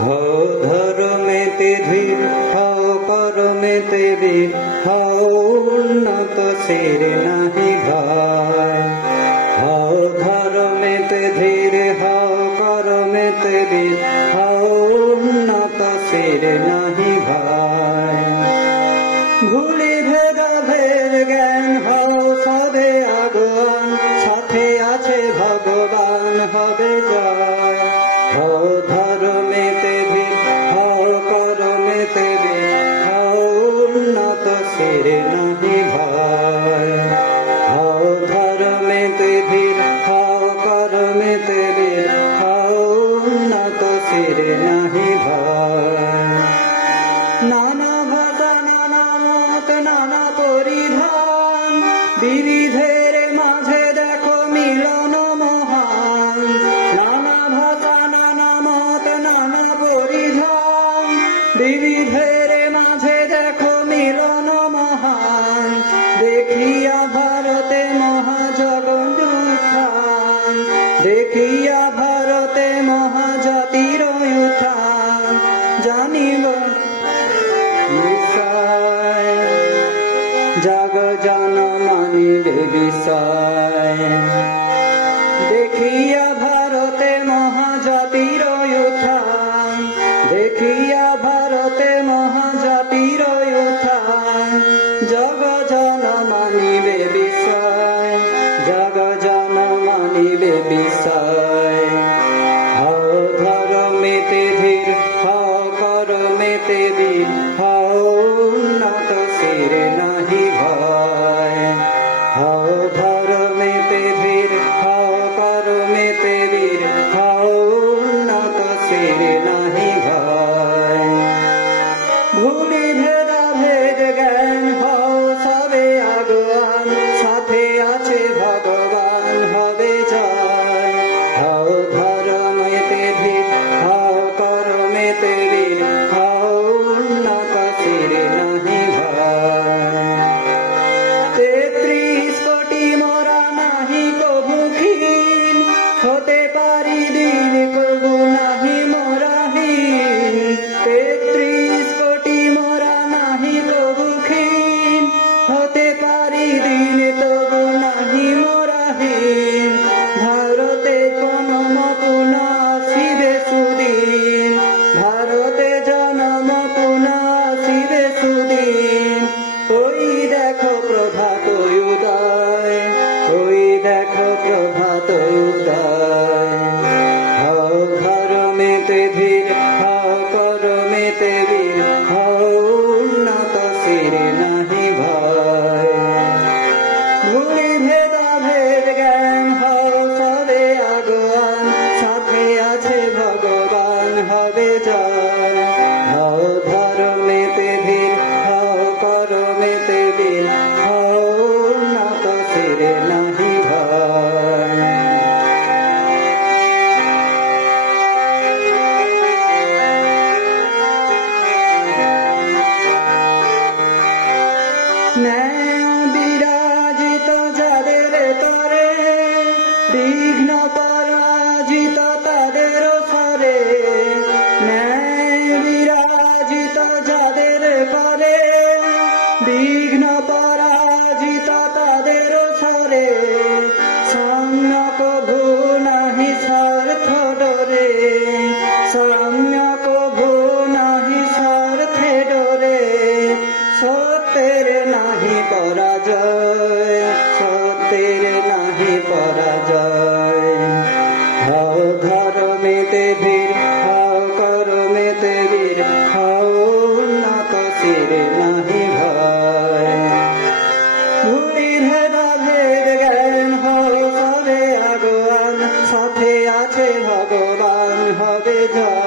হও ধর্মেতে ধীর, হও কর্মেতে বীর, হও উন্নত শির নাহি ভয়। হও ধর্মেতে ধীর, হও কর্মেতে বীর, হও উন্নত শির নাহি ভয়। ভুলি ভেদাভেদ জ্ঞান, হও সবে আগুয়ান, সাথে আছে ভগবান হবে জয়। হও ধর্মেতে ধীর, হও কর্মেতে বীর, হও উন্নত শির নাহি ভয়। হও ধর্মেতে ধীর, হও কর্মেতে বীর, হও উন্নত শির নাহি ভয়। নানা ভাষা নানা মত নানা পরিধান, বিবিধের মাঝে দেখো মিলন মহান। নানা ভাষা নানা মত নানা পরিধান, বিবিধের মাঝে দেখো মিলন মহান। দেখিয়া ভারতে মহাজগৎ উত্থান, দেখিয়া ভারতে মহাজাতির উত্থান। জানিব জগ জন মানিবে বিষয়, দেখিয়া ভারতে মহাজাতির উত্থান, দেখিয়া ভারতে মহাজাতির উত্থান। জগ জন মানিবে বিষয়, জগ জন মানিবে বিষয়। হও ধর্মেতে ধীর, হও কর্মেতে বীর, হও উন্নত শির নাহি ভয়। হও ধর্মেতে ধীর, হও কর্মেতে বীর, হও উন্নত শির নাহি ভয়। ভুলি ভেদাভেদ জ্ঞান, হও সবে আগুয়ান, সাথে আছে ভগবান হবে জয়। হও ধর্মেতে ধীর, হও কর্মেতে বীর, হও উন্নত শির নাহি ভয়। ৩৩ কোটি মোরা নাহি কভু ক্ষীণ, হতে পারি দিন কভু নাহি মোরা হীন। ৩৩ কোটি মোরা নাহি কভু ক্ষীণ, হতে পারি দিন তবু নাহি মোরা হীন। ভারতে জনম পুনঃ আসিবে সুদিন, ভারতে জনম পুনঃ আসিবে সুদিন। ওই দেখো প্রভাত উদয়, ওই দেখো প্রভাত উদয়। হও ধর্মেতে ধীর, হও কর্মেতে বীর, হও উন্নত শির নাহি ভয়। ভুলি ভেদাভেদ জ্ঞান, হও সবে আগুয়ান, সাথে আছে ভগবান হবে জয়। হও ধর্মেতে ধীর, হও কর্মেতে বীর, হও উন্নত শির নাহি ভয়। ন্যায় বিরাজিত যাদের তরে, বিঘ্ন পরাজিত তাদের সরে। ন্যায় বিরাজিত যাদের করে, বিঘ্ন পরাজিত তাদের সরে। সাম্য কভু নাহি স্বার্থ ডরে, সাম্য কভু নাহি স্বার্থে ডরে। সত্যের নাহি পরাজয়, সত্যের নাহি পরাজয়। হও ধর্মেতে ধীর, হও কর্মেতে বীর, হও উন্নত শির নাহি ভয়। ভুলি ভেদাভেদ জ্ঞান, হও সবে আগুয়ান, সাথে আছে ভগবান হবে জয়।